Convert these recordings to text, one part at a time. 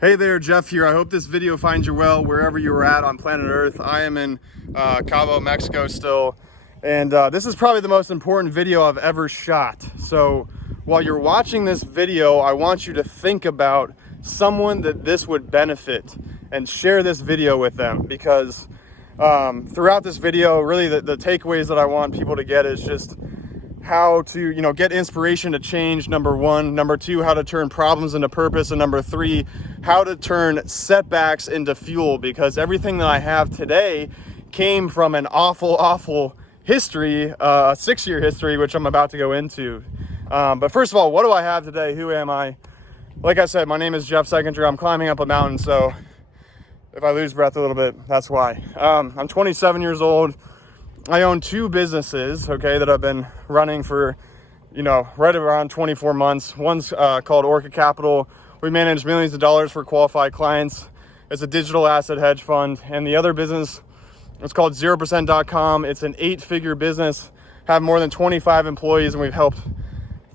Hey there, Jeff here. I hope this video finds you well wherever you are at on planet Earth. I am in Cabo, Mexico still, and this is probably the most important video I've ever shot. So while you're watching this video, I want you to think about someone that this would benefit and share this video with them, because throughout this video, really the takeaways that I want people to get is just how to, get inspiration to change, number one. Number two, how to turn problems into purpose. And number three, how to turn setbacks into fuel, because everything that I have today came from an awful history, a 6-year history, which I'm about to go into. But first of all, what do I have today? Who am I? Like I said, my name is Jeff Sekinger. I'm climbing up a mountain, so if I lose breath a little bit, that's why. I'm 27 years old. I own 2 businesses, okay, that I've been running for, right around 24 months. One's called Orca Capital. We manage millions of dollars for qualified clients. It's a digital asset hedge fund. And the other business, it's called 0%.com. It's an 8-figure business, have more than 25 employees, and we've helped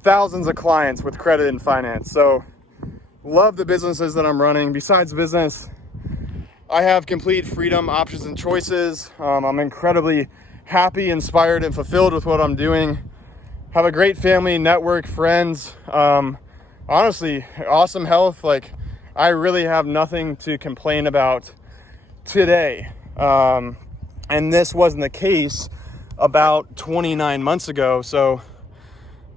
thousands of clients with credit and finance. So love the businesses that I'm running. Besides business, I have complete freedom, options, and choices. I'm incredibly happy, inspired, and fulfilled with what I'm doing. Have a great family, network, friends. Honestly, awesome health. Like, I really have nothing to complain about today. And this wasn't the case about 29 months ago. So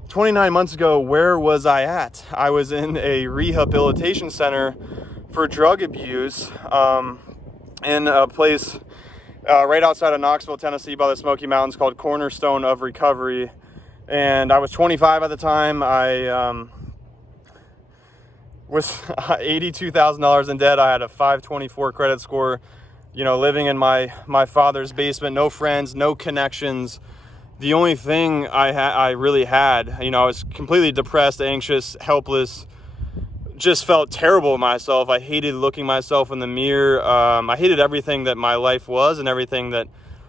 29 months ago, where was I at? I was in a rehabilitation center for drug abuse, in a place right outside of Knoxville, Tennessee, by the Smoky Mountains, called Cornerstone of Recovery. And I was 25 at the time. I was $82,000 in debt. I had a 524 credit score, living in my father's basement, no friends, no connections. The only thing I really had, I was completely depressed, anxious, helpless, just felt terrible with myself. I hated looking myself in the mirror. I hated everything that my life was and everything that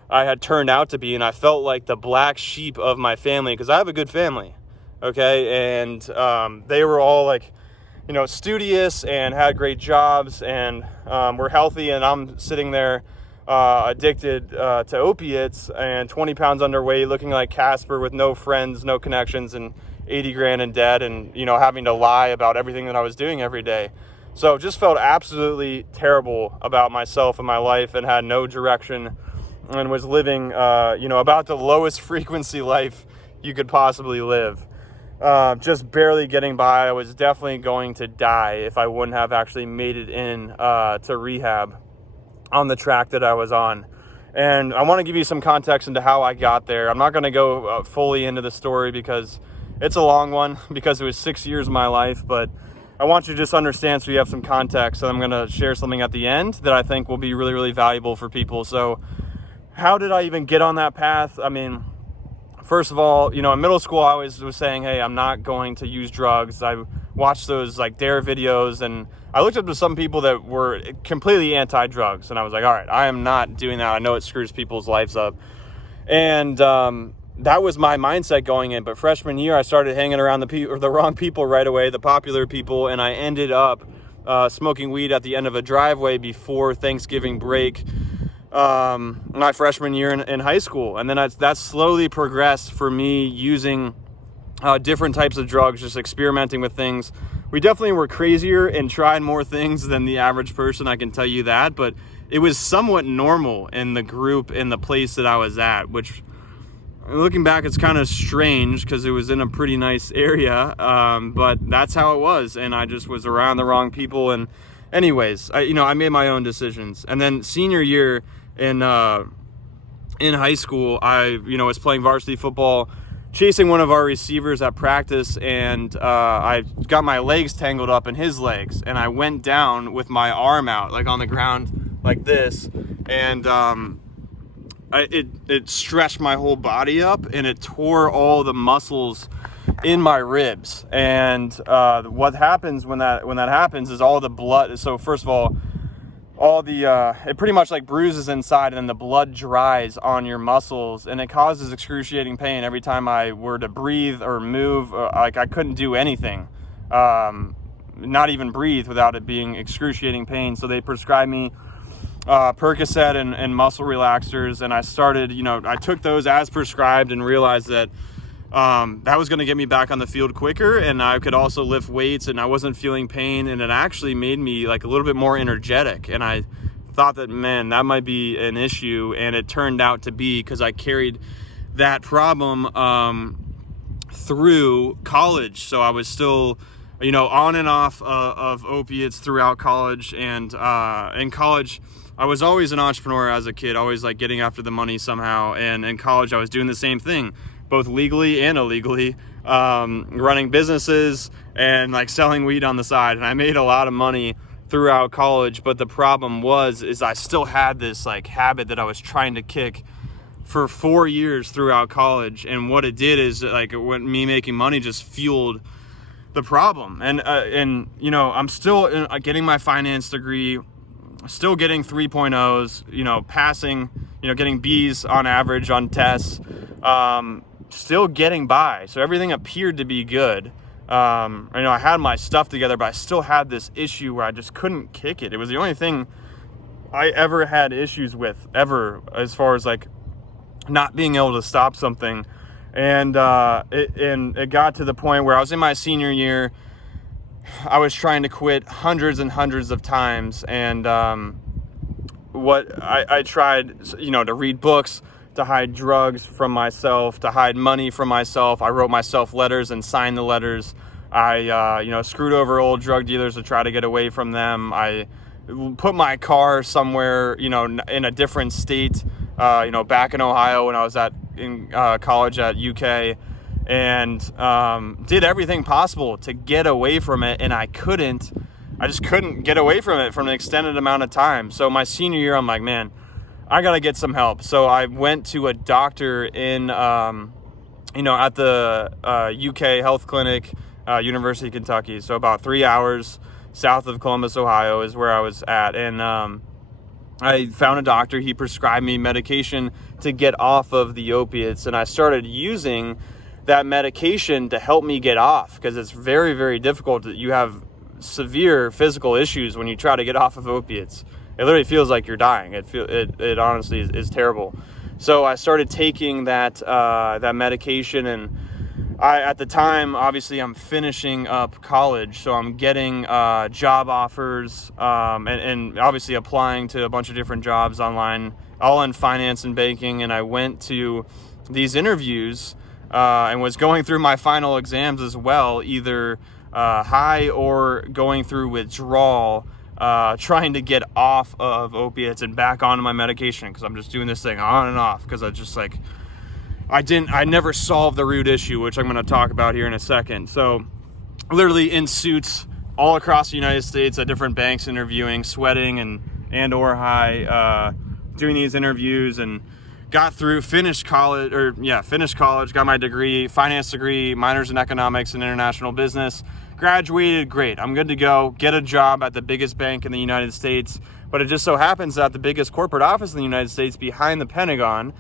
I had turned out to be. And I felt like the black sheep of my family, because I have a good family. Okay. And they were all studious and had great jobs and were healthy. And I'm sitting there addicted to opiates and 20 pounds underweight, looking like Casper with no friends, no connections, and 80 grand in debt, and having to lie about everything that I was doing every day. So just felt absolutely terrible about myself and my life, and had no direction, and was living about the lowest frequency life you could possibly live. Just barely getting by. I was definitely going to die if I wouldn't have actually made it in to rehab on the track that I was on. And I want to give you some context into how I got there. I'm not going to go fully into the story because it's a long one, because it was 6 years of my life, but I want you to just understand so you have some context. So I'm going to share something at the end that I think will be really, really valuable for people. So how did I even get on that path? I mean, first of all, in middle school, I always was saying, hey, I'm not going to use drugs. I watched those DARE videos, and I looked up to some people that were completely anti-drugs, and I was like, all right, I am not doing that. I know it screws people's lives up. And that was my mindset going in. But freshman year, I started hanging around the wrong people right away, the popular people, and I ended up smoking weed at the end of a driveway before Thanksgiving break my freshman year in high school. And then that slowly progressed for me, using different types of drugs, just experimenting with things. We definitely were crazier and tried more things than the average person, I can tell you that, but it was somewhat normal in the group, in the place that I was at, which, looking back, it's kind of strange because it was in a pretty nice area, but that's how it was, and I just was around the wrong people. And anyways, I made my own decisions. And then senior year in high school, I was playing varsity football, chasing one of our receivers at practice, and I got my legs tangled up in his legs, and I went down with my arm out, on the ground like this, and it stretched my whole body up, and it tore all the muscles in my ribs. And what happens when that happens is all the blood. So first of all, it pretty much bruises inside, and then the blood dries on your muscles, and it causes excruciating pain every time I were to breathe or move. I couldn't do anything. not even breathe without it being excruciating pain. So they prescribed me Percocet and muscle relaxers, and I started, I took those as prescribed and realized that that was going to get me back on the field quicker, and I could also lift weights, and I wasn't feeling pain, and it actually made me like a little bit more energetic. And I thought that, man, that might be an issue, and it turned out to be, because I carried that problem through college. So I was still, on and off of opiates throughout college. And in college, I was always an entrepreneur as a kid, always like getting after the money somehow. And in college, I was doing the same thing, both legally and illegally, running businesses and like selling weed on the side. And I made a lot of money throughout college. But the problem is I still had this like habit that I was trying to kick for 4 years throughout college. And what it did is like when me making money just fueled the problem. And I'm still getting my finance degree, still getting 3.0s, passing, getting B's on average on tests, still getting by. So everything appeared to be good. I had my stuff together, but I still had this issue where I just couldn't kick it. It was the only thing I ever had issues with ever, as far as like not being able to stop something. And it got to the point where I was in my senior year. I was trying to quit hundreds and hundreds of times. And what I tried, to read books, to hide drugs from myself, to hide money from myself. I wrote myself letters and signed the letters. I, screwed over old drug dealers to try to get away from them. I put my car somewhere, in a different state, back in Ohio when I was in college at UK, and did everything possible to get away from it. And I just couldn't get away from it for an extended amount of time. So my senior year, I'm like, man, I got to get some help. So I went to a doctor in, at the UK health clinic, University of Kentucky. So about 3 hours south of Columbus, Ohio is where I was at. And I found a doctor. He prescribed me medication to get off of the opiates. And I started using that medication to help me get off, because it's very, very difficult. You have severe physical issues when you try to get off of opiates. It literally feels like you're dying. It honestly is terrible. So I started taking that medication, and at the time, obviously, I'm finishing up college, so I'm getting job offers, and obviously applying to a bunch of different jobs online, all in finance and banking. And I went to these interviews and was going through my final exams as well, either high or going through withdrawal. Trying to get off of opiates and back onto my medication, because I'm just doing this thing on and off, because I just I never solved the root issue, which I'm going to talk about here in a second. So literally in suits all across the United States at different banks, interviewing, sweating and or high, doing these interviews, and got through, finished college, got my degree, finance degree, minors in economics and international business. Graduated, great. I'm good to go. Get a job at the biggest bank in the United States. But it just so happens that the biggest corporate office in the United States behind the Pentagon.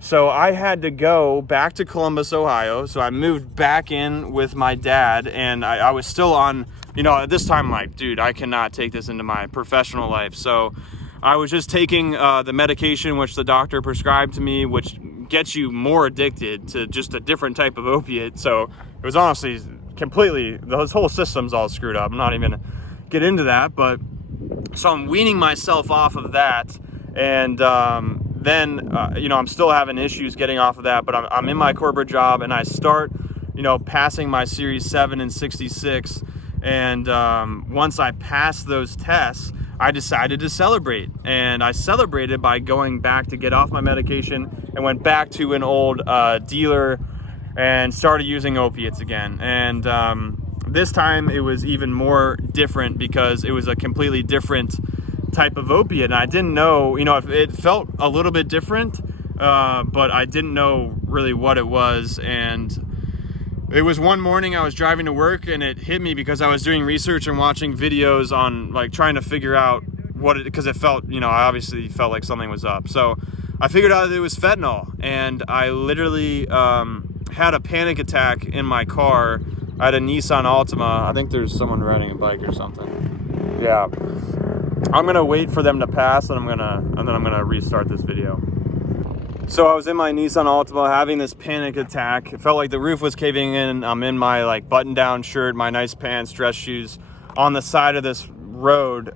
So I had to go back to Columbus, Ohio. So I moved back in with my dad, and I was still on, at this time, I'm like, dude, I cannot take this into my professional life. So I was just taking the medication which the doctor prescribed to me, which gets you more addicted to just a different type of opiate. So it was honestly completely, this whole system's all screwed up. I'm not even gonna get into that, but so I'm weaning myself off of that, and then I'm still having issues getting off of that, but I'm in my corporate job, and I start passing my Series 7 and 66, and once I passed those tests, I decided to celebrate, and I celebrated by going back to get off my medication and went back to an old dealer and started using opiates again. And this time it was even more different, because it was a completely different type of opiate. And I didn't know, it felt a little bit different, but I didn't know really what it was. And it was one morning I was driving to work, and it hit me because I was doing research and watching videos on like trying to figure out because it felt, I obviously felt like something was up. So I figured out that it was fentanyl, and I literally had a panic attack in my car I had a Nissan Altima. I think there's someone riding a bike or something. Yeah. I'm gonna wait for them to pass, and then I'm gonna restart this video. So I was in my Nissan Altima having this panic attack. It felt like the roof was caving in. I'm in my like button-down shirt, my nice pants, dress shoes, on the side of this road,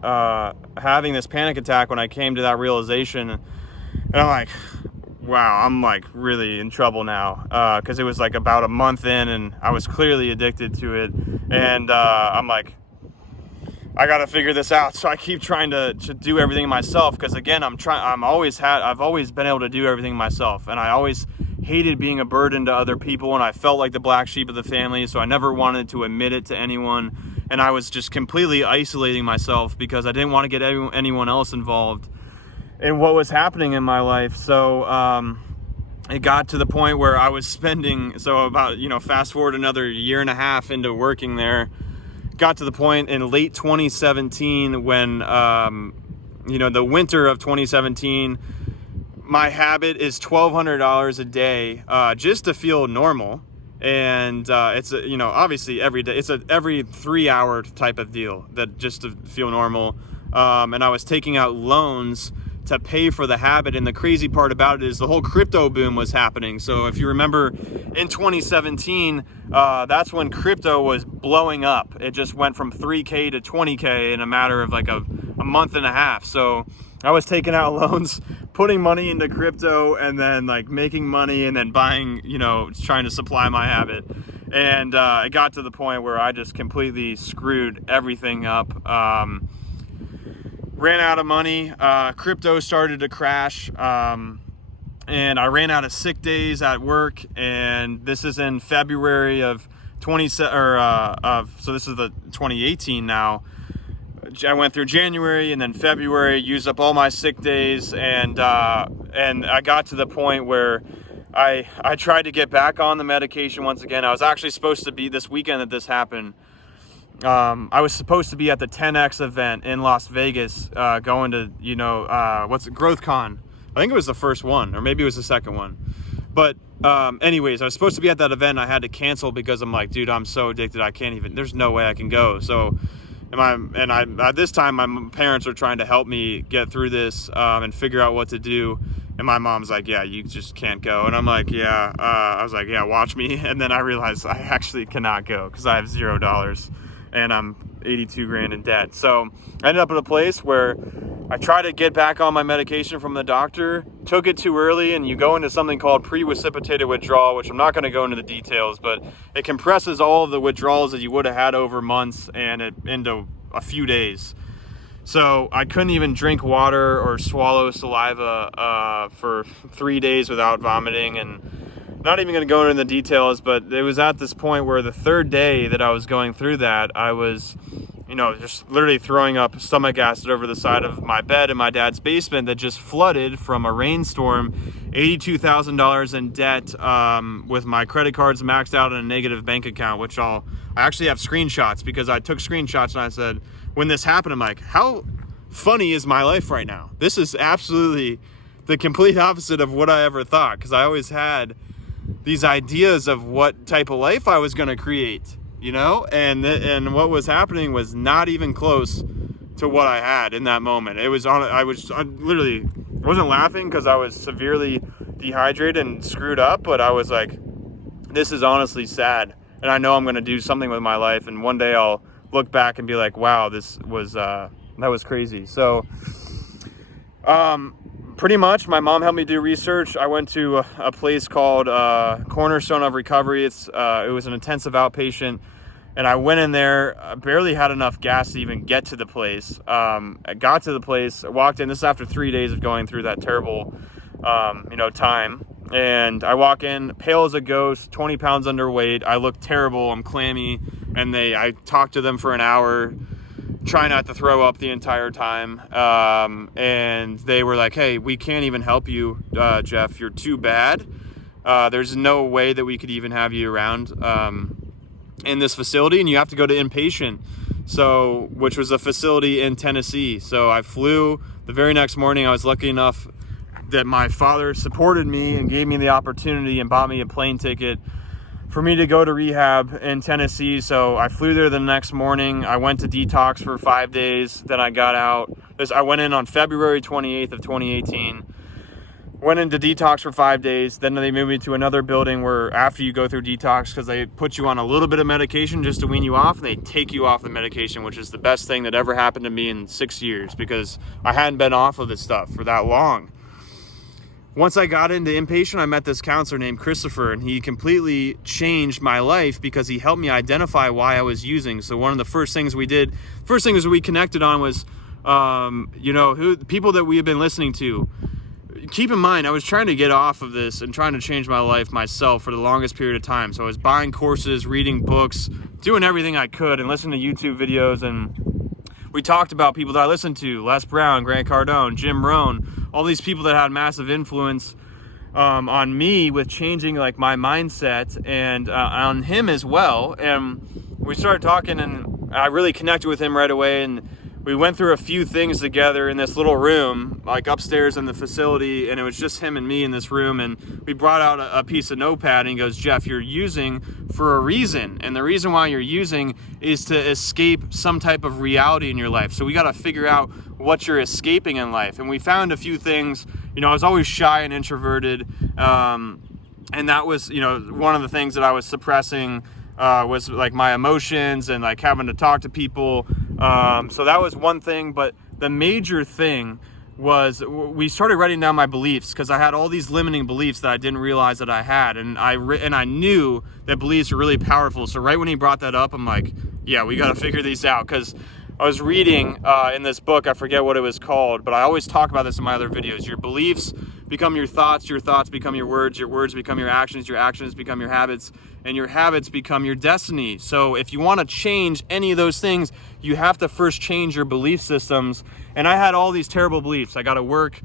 having this panic attack when I came to that realization. And I'm like, wow, I'm like really in trouble now, because it was like about a month in and I was clearly addicted to it. And I'm like, I got to figure this out. So I keep trying to do everything myself, because again, I've always been able to do everything myself, and I always hated being a burden to other people, and I felt like the black sheep of the family, so I never wanted to admit it to anyone, and I was just completely isolating myself because I didn't want to get anyone else involved in what was happening in my life. So it got to the point where I was spending, so about, fast forward another year and a half into working there, got to the point in late 2017 when, the winter of 2017, my habit is $1,200 a day, just to feel normal. And it's obviously every day. It's every 3 hour type of deal, that just to feel normal. And I was taking out loans to pay for the habit. And the crazy part about it is the whole crypto boom was happening. So if you remember in 2017, that's when crypto was blowing up. It just went from 3K to 20K in a matter of like a month and a half. So I was taking out loans, putting money into crypto, and then like making money, and then buying, trying to supply my habit. And it got to the point where I just completely screwed everything up. Ran out of money. Crypto started to crash. And I ran out of sick days at work. And this is in February of so this is the 2018 now. I went through January and then February, used up all my sick days, and I got to the point where I tried to get back on the medication once again. I was actually supposed to be, this weekend that this happened, I was supposed to be at the 10X event in Las Vegas, going to, GrowthCon. I think it was the first one, or maybe it was the second one. But anyways, I was supposed to be at that event. I had to cancel because I'm like, dude, I'm so addicted. I can't even, there's no way I can go. So at this time, my parents are trying to help me get through this, and figure out what to do. And my mom's like, yeah, you just can't go. And I'm like, yeah, I was like, yeah, watch me. And then I realized I actually cannot go because I have $0 and I'm 82 grand in debt. So I ended up at a place where I tried to get back on my medication from the doctor, took it too early, and you go into something called precipitated withdrawal, which I'm not going to go into the details, but it compresses all of the withdrawals that you would have had over months and into a few days. So I couldn't even drink water or swallow saliva for 3 days without vomiting. And not even going to go into the details, but it was at this point where the third day that I was going through that, I was, just literally throwing up stomach acid over the side of my bed in my dad's basement that just flooded from a rainstorm, $82,000 in debt, with my credit cards maxed out and a negative bank account, which I actually have screenshots, because I took screenshots and I said, when this happened, I'm like, how funny is my life right now? This is absolutely the complete opposite of what I ever thought, because I always had these ideas of what type of life I was going to create, and what was happening was not even close to what I had in that moment. I literally wasn't laughing because I was severely dehydrated and screwed up, but I was like, this is honestly sad. And I know I'm going to do something with my life, and one day I'll look back and be like, wow, that was crazy. So, pretty much, my mom helped me do research. I went to a place called Cornerstone of Recovery. It was an intensive outpatient, and I went in there. I barely had enough gas to even get to the place. I got to the place, I walked in. This is after 3 days of going through that terrible, time. And I walk in, pale as a ghost, 20 pounds underweight. I look terrible. I'm clammy. And I talked to them for an hour, try not to throw up the entire time. And they were like, hey, we can't even help you, Jeff. You're too bad. There's no way that we could even have you around in this facility, and you have to go to inpatient, which was a facility in Tennessee. So I flew the very next morning. I was lucky enough that my father supported me and gave me the opportunity and bought me a plane ticket for me to go to rehab in Tennessee. So I flew there the next morning. I went to detox for 5 days. Then I got out. I went in on February 28th of 2018. Went into detox for 5 days. Then they moved me to another building where after you go through detox, because they put you on a little bit of medication just to wean you off, and they take you off the medication, which is the best thing that ever happened to me in 6 years, because I hadn't been off of this stuff for that long. Once I got into inpatient, I met this counselor named Christopher, and he completely changed my life because he helped me identify why I was using. So one of the first things we connected on was, people that we had been listening to. Keep in mind, I was trying to get off of this and trying to change my life myself for the longest period of time. So I was buying courses, reading books, doing everything I could, and listening to YouTube videos. And we talked about people that I listened to: Les Brown, Grant Cardone, Jim Rohn, all these people that had massive influence on me with changing like my mindset, and on him as well. And we started talking, and I really connected with him right away. And we went through a few things together in this little room, like upstairs in the facility, and it was just him and me in this room. And we brought out a piece of notepad, and he goes, "Jeff, you're using for a reason. And the reason why you're using is to escape some type of reality in your life. So we got to figure out what you're escaping in life." And we found a few things. I was always shy and introverted. And that was, one of the things that I was suppressing was like my emotions and like having to talk to people. So that was one thing. But the major thing was we started writing down my beliefs, because I had all these limiting beliefs that I didn't realize that I had. And I knew that beliefs are really powerful. So right when he brought that up, I'm like, yeah, we got to figure these out. Because I was reading in this book, I forget what it was called, but I always talk about this in my other videos. Your beliefs become your thoughts become your words become your actions become your habits, and your habits become your destiny. So if you want to change any of those things, you have to first change your belief systems. And I had all these terrible beliefs. I got to work,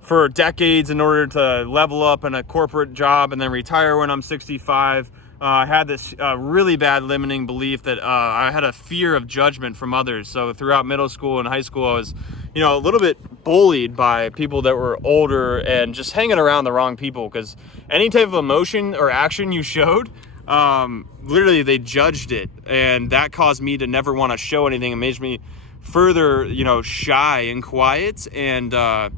for decades in order to level up in a corporate job and then retire when I'm 65. I had this really bad limiting belief that I had a fear of judgment from others. So throughout middle school and high school, I was, a little bit bullied by people that were older and just hanging around the wrong people, because any type of emotion or action you showed, literally they judged it. And that caused me to never want to show anything. It made me further, shy and quiet. And I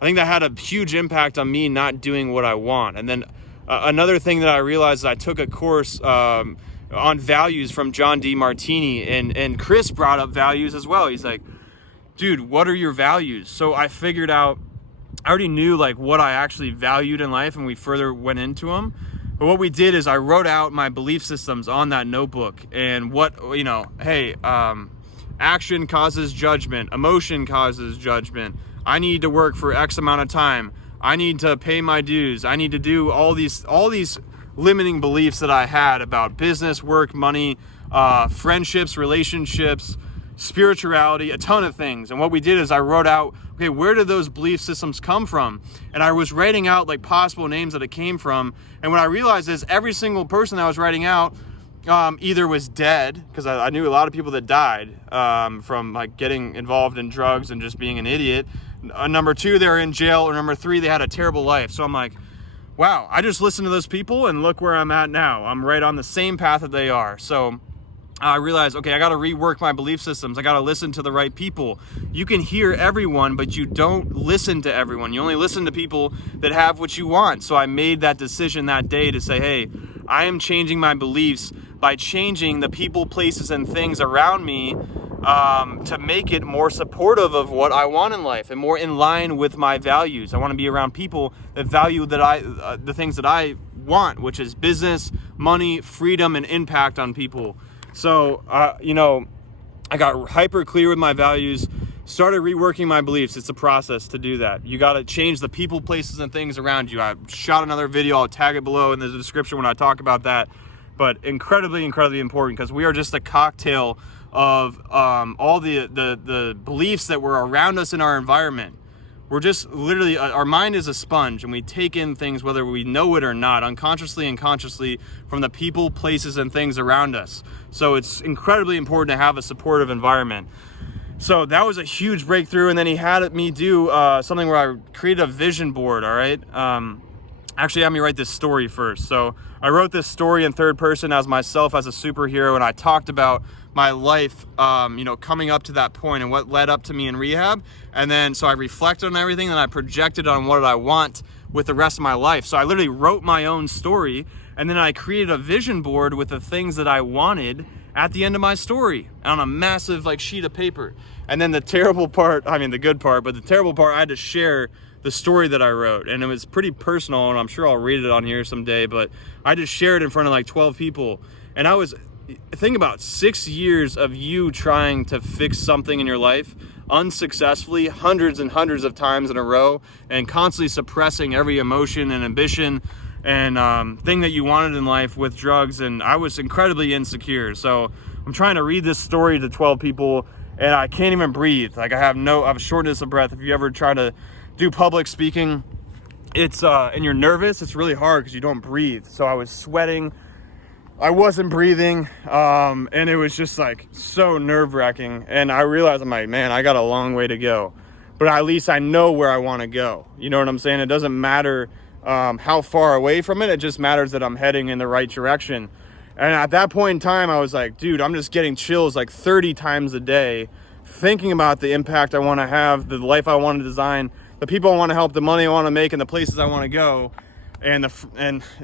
think that had a huge impact on me not doing what I want. And then another thing that I realized is I took a course on values from John Demartini, and Chris brought up values as well. He's like, dude, what are your values? So I figured out, I already knew like what I actually valued in life, and we further went into them. But what we did is I wrote out my belief systems on that notebook, and action causes judgment, emotion causes judgment. I need to work for X amount of time. I need to pay my dues. I need to do all these limiting beliefs that I had about business, work, money, friendships, relationships, spirituality, a ton of things. And what we did is I wrote out, okay, where did those belief systems come from? And I was writing out like possible names that it came from. And what I realized is every single person that I was writing out either was dead, because I knew a lot of people that died from like getting involved in drugs and just being an idiot. Number two, they were in jail. Or number three, they had a terrible life. So I'm like, wow, I just listened to those people and look where I'm at now. I'm right on the same path that they are. So I realized, okay, I got to rework my belief systems. I got to listen to the right people. You can hear everyone, but you don't listen to everyone. You only listen to people that have what you want. So I made that decision that day to say, hey, I am changing my beliefs by changing the people, places, and things around me to make it more supportive of what I want in life and more in line with my values. I want to be around people that value the things that I want, which is business, money, freedom, and impact on people. So, I got hyper clear with my values, started reworking my beliefs. It's a process to do that. You got to change the people, places, and things around you. I shot another video. I'll tag it below in the description when I talk about that. But incredibly, incredibly important, because we are just a cocktail of all the beliefs that were around us in our environment. We're just literally, our mind is a sponge, and we take in things whether we know it or not, unconsciously and consciously, from the people, places, and things around us. So it's incredibly important to have a supportive environment. So that was a huge breakthrough. And then he had me do something where I created a vision board, all right? actually had me write this story first. So I wrote this story in third person as myself as a superhero, and I talked about my life, coming up to that point and what led up to me in rehab. And then, so I reflected on everything, and I projected on what I want with the rest of my life. So I literally wrote my own story, and then I created a vision board with the things that I wanted at the end of my story on a massive sheet of paper. And then the terrible part, the good part, but the terrible part, I had to share the story that I wrote, and it was pretty personal, and I'm sure I'll read it on here someday, but I just shared it in front of 12 people. And I was thinking about 6 years of you trying to fix something in your life unsuccessfully, hundreds and hundreds of times in a row, and constantly suppressing every emotion and ambition and thing that you wanted in life with drugs. And I was incredibly insecure. So I'm trying to read this story to 12 people, and I can't even breathe. I have shortness of breath. If you ever try to do public speaking, it's and you're nervous, it's really hard because you don't breathe. So I was sweating, I wasn't breathing, and it was just so nerve-wracking. And I realized, I'm like, man, I got a long way to go, but at least I know where I want to go. You know what I'm saying? It doesn't matter how far away from it, it just matters that I'm heading in the right direction. And at that point in time, I was like, dude, I'm just getting chills 30 times a day, thinking about the impact I want to have, the life I want to design, the people I want to help, the money I want to make, and the places I want to go, and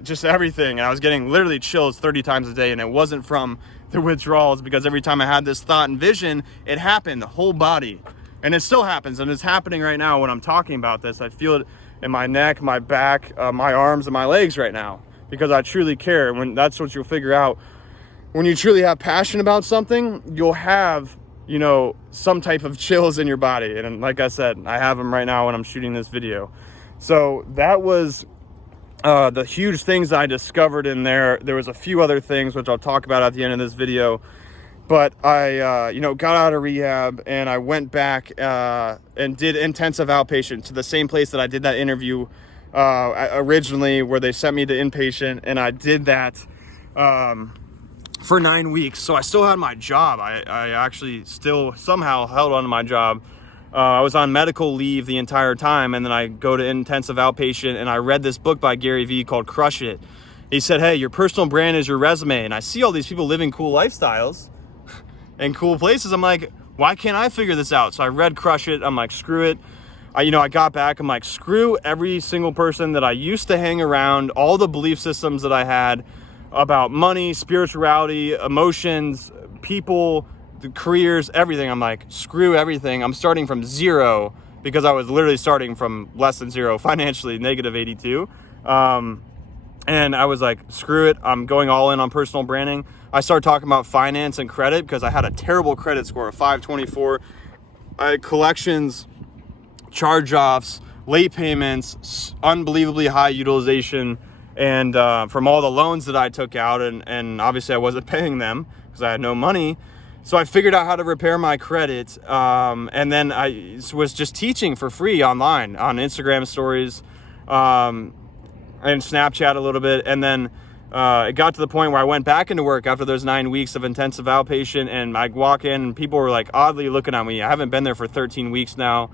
just everything. And I was getting literally chills 30 times a day, and it wasn't from the withdrawals, because every time I had this thought and vision, it happened, the whole body. And it still happens, and it's happening right now when I'm talking about this. I feel it in my neck, my back, my arms, and my legs right now, because I truly care. And that's what you'll figure out. When you truly have passion about something, you'll have some type of chills in your body. And like I said, I have them right now when I'm shooting this video. So that was the huge things that I discovered in there. There was a few other things which I'll talk about at the end of this video. But I, got out of rehab, and I went back and did intensive outpatient to the same place that I did that interview originally, where they sent me to inpatient, and I did that for 9 weeks. So I still had my job. I actually still somehow held on to my job. I was on medical leave the entire time, and then I go to intensive outpatient, and I read this book by Gary Vee called Crush It. He said, hey, your personal brand is your resume. And I see all these people living cool lifestyles and cool places. I'm like, why can't I figure this out? So I read Crush It. I'm like, screw it. I got back. I'm like, screw every single person that I used to hang around, all the belief systems that I had about money, spirituality, emotions, people, the careers, everything. I'm like, screw everything. I'm starting from zero, because I was literally starting from less than zero financially, negative 82. And I was like, screw it. I'm going all in on personal branding. I started talking about finance and credit, because I had a terrible credit score of 524. I had collections, charge-offs, late payments, unbelievably high utilization, and from all the loans that I took out, and obviously I wasn't paying them because I had no money. So I figured out how to repair my credit, and then I was just teaching for free online on Instagram stories and Snapchat a little bit. And then it got to the point where I went back into work after those 9 weeks of intensive outpatient, and I walk in and people were oddly looking at me. I haven't been there for 13 weeks now.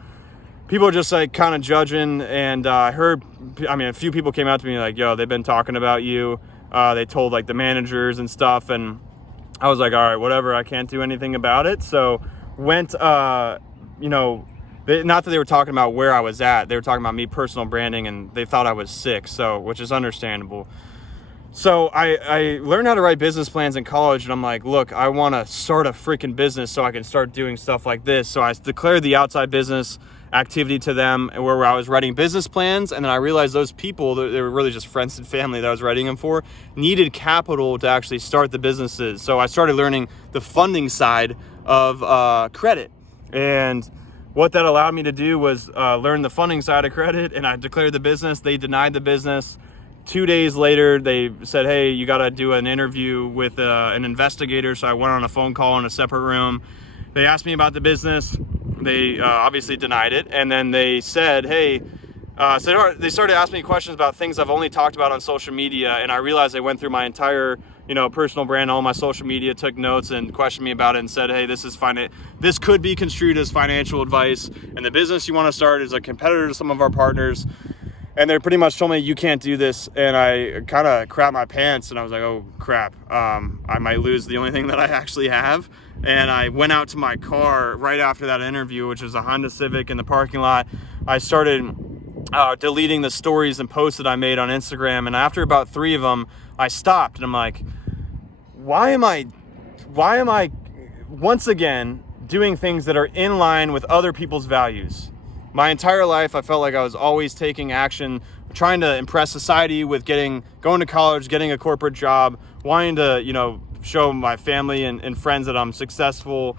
People are just kind of judging, and I heard, a few people came out to me yo, they've been talking about you. They told the managers and stuff, and I was like, all right, whatever, I can't do anything about it. So went, not that they were talking about where I was at, they were talking about me personal branding, and they thought I was sick, so, which is understandable. So I learned how to write business plans in college, and I'm like, look, I want to start a freaking business so I can start doing stuff like this. So I declared the outside business activity to them, where I was writing business plans, and then I realized those people, they were really just friends and family that I was writing them for, needed capital to actually start the businesses. So I started learning the funding side of credit, and what that allowed me to do was learn the funding side of credit, and I declared the business. They denied the business. 2 days later, they said, hey, you got to do an interview with an investigator. So I went on a phone call in a separate room. They asked me about the business. They obviously denied it. And then they said, hey, so they started asking me questions about things I've only talked about on social media. And I realized they went through my entire, personal brand, all my social media, took notes and questioned me about it and said, hey, this could be construed as financial advice. And the business you want to start is a competitor to some of our partners. And they pretty much told me, you can't do this. And I kind of crapped my pants, and I was like, oh crap, I might lose the only thing that I actually have. And I went out to my car right after that interview, which was a Honda Civic in the parking lot. I started deleting the stories and posts that I made on Instagram. And after about 3 of them, I stopped, and I'm like, why am I once again doing things that are in line with other people's values? My entire life, I felt like I was always taking action, trying to impress society with going to college, getting a corporate job, wanting to, show my family and friends that I'm successful,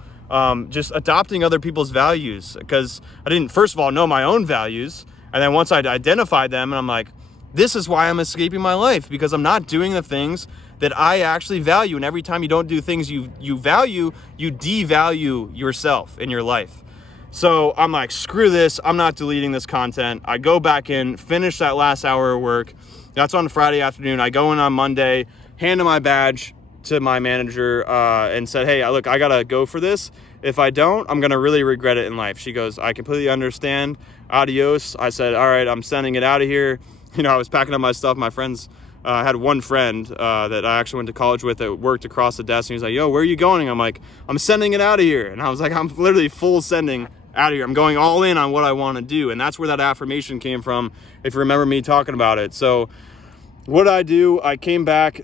just adopting other people's values, because I didn't, first of all, know my own values. And then once I'd identified them, and I'm like, this is why I'm escaping my life, because I'm not doing the things that I actually value. And every time you don't do things you value, you devalue yourself in your life. So I'm like, screw this. I'm not deleting this content. I go back in, finish that last hour of work. That's on Friday afternoon. I go in on Monday, hand my badge to my manager, and said, hey, look, I got to go for this. If I don't, I'm going to really regret it in life. She goes, I completely understand. Adios. I said, all right, I'm sending it out of here. I was packing up my stuff. My friends, I had one friend that I actually went to college with that worked across the desk. And he was like, yo, where are you going? And I'm like, I'm sending it out of here. And I was like, I'm literally full sending out of here. I'm going all in on what I want to do. And that's where that affirmation came from, if you remember me talking about it. So what I do, I came back,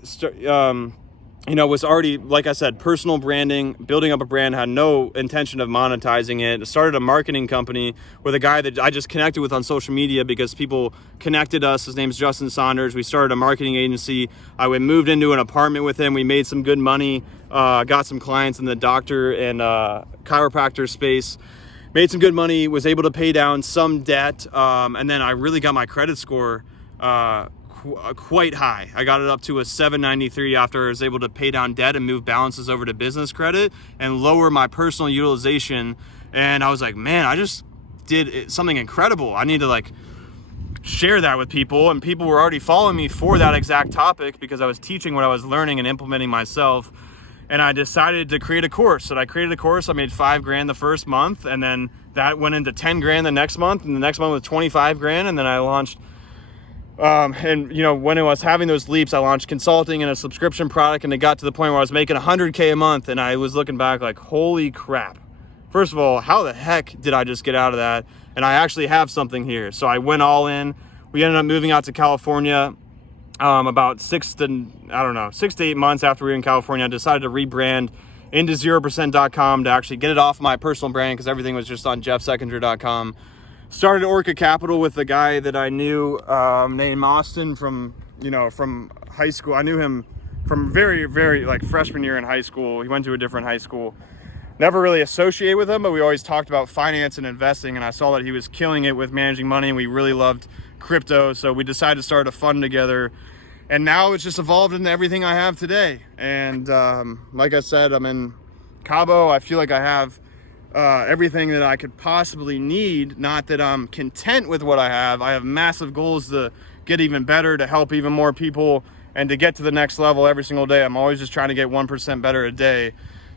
was already, like I said, personal branding, building up a brand, had no intention of monetizing it. I started a marketing company with a guy that I just connected with on social media because people connected us. His name's Justin Saunders. We started a marketing agency. I moved into an apartment with him. We made some good money, got some clients in the doctor and chiropractor space. Made some good money, was able to pay down some debt, and then I really got my credit score quite high. I got it up to a 793 after I was able to pay down debt and move balances over to business credit and lower my personal utilization. And I was like, man, I just did something incredible. I need to share that with people. And people were already following me for that exact topic because I was teaching what I was learning and implementing myself. And I decided to create a course. And I created a course. I made $5,000 the first month, and then that went into $10,000 the next month, and the next month was $25,000. And then I launched, when I was having those leaps, I launched consulting and a subscription product, and it got to the point where I was making $100K a month, and I was looking back like, holy crap. First of all, how the heck did I just get out of that? And I actually have something here. So I went all in. We ended up moving out to California. About 6 to 8 months after we were in California, I decided to rebrand into 0%.com to actually get it off my personal brand because everything was just on jeffsekinger.com. Started Orca Capital with a guy that I knew named Austin from high school. I knew him from very, very freshman year in high school. He went to a different high school. Never really associated with him, but we always talked about finance and investing, and I saw that he was killing it with managing money, and we really loved crypto, so we decided to start a fund together, and now it's just evolved into everything I have today. And like I said, I'm in Cabo. I feel like I have everything that I could possibly need. Not that I'm content with what I have. I have massive goals to get even better, to help even more people, and to get to the next level every single day. I'm always just trying to get 1% better a day.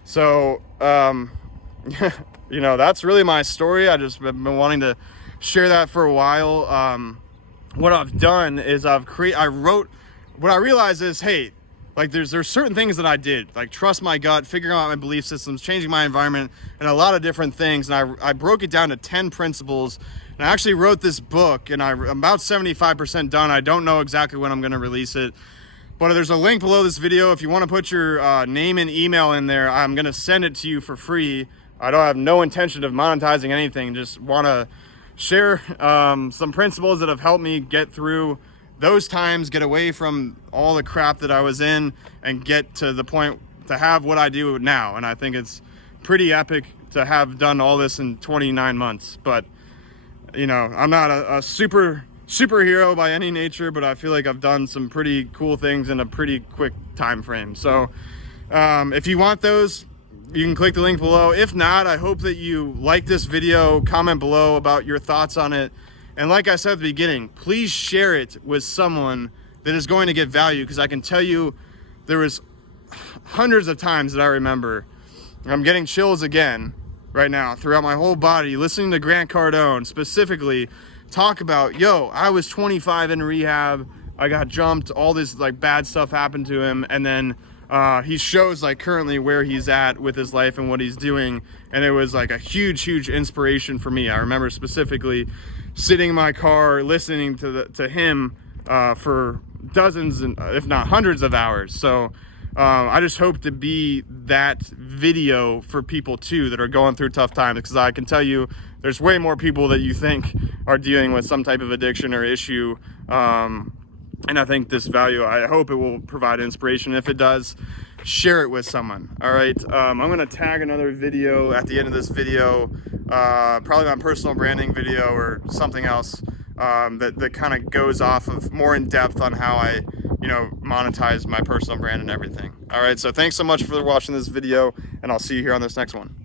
So that's really my story. I just been wanting to share that for a while. What I've done is what I realized is, hey, there's certain things that I did, trust my gut, figuring out my belief systems, changing my environment, and a lot of different things. And I broke it down to 10 principles. And I actually wrote this book, and I'm about 75% done. I don't know exactly when I'm going to release it, but there's a link below this video. If you want to put your name and email in there, I'm going to send it to you for free. I don't have no intention of monetizing anything. Just want to share some principles that have helped me get through those times, get away from all the crap that I was in, and get to the point to have what I do now. And I think it's pretty epic to have done all this in 29 months. But, I'm not a superhero by any nature, but I feel like I've done some pretty cool things in a pretty quick time frame. So if you want those, you can click the link below. If not, I hope that you like this video, comment below about your thoughts on it. And like I said at the beginning, please share it with someone that is going to get value, because I can tell you there was hundreds of times that I remember, I'm getting chills again right now throughout my whole body, listening to Grant Cardone specifically talk about, yo, I was 25 in rehab, I got jumped, all this like bad stuff happened to him, and then he shows like currently where he's at with his life and what he's doing, and it was like a huge inspiration for me. I remember specifically sitting in my car listening to him for dozens and if not hundreds of hours. So I just hope to be that video for people too that are going through tough times, because I can tell you there's way more people that you think are dealing with some type of addiction or issue. And I think this value, I hope it will provide inspiration. If it does, share it with someone. All right. I'm going to tag another video at the end of this video, probably my personal branding video or something else that kind of goes off of more in depth on how I, monetize my personal brand and everything. All right. So thanks so much for watching this video, and I'll see you here on this next one.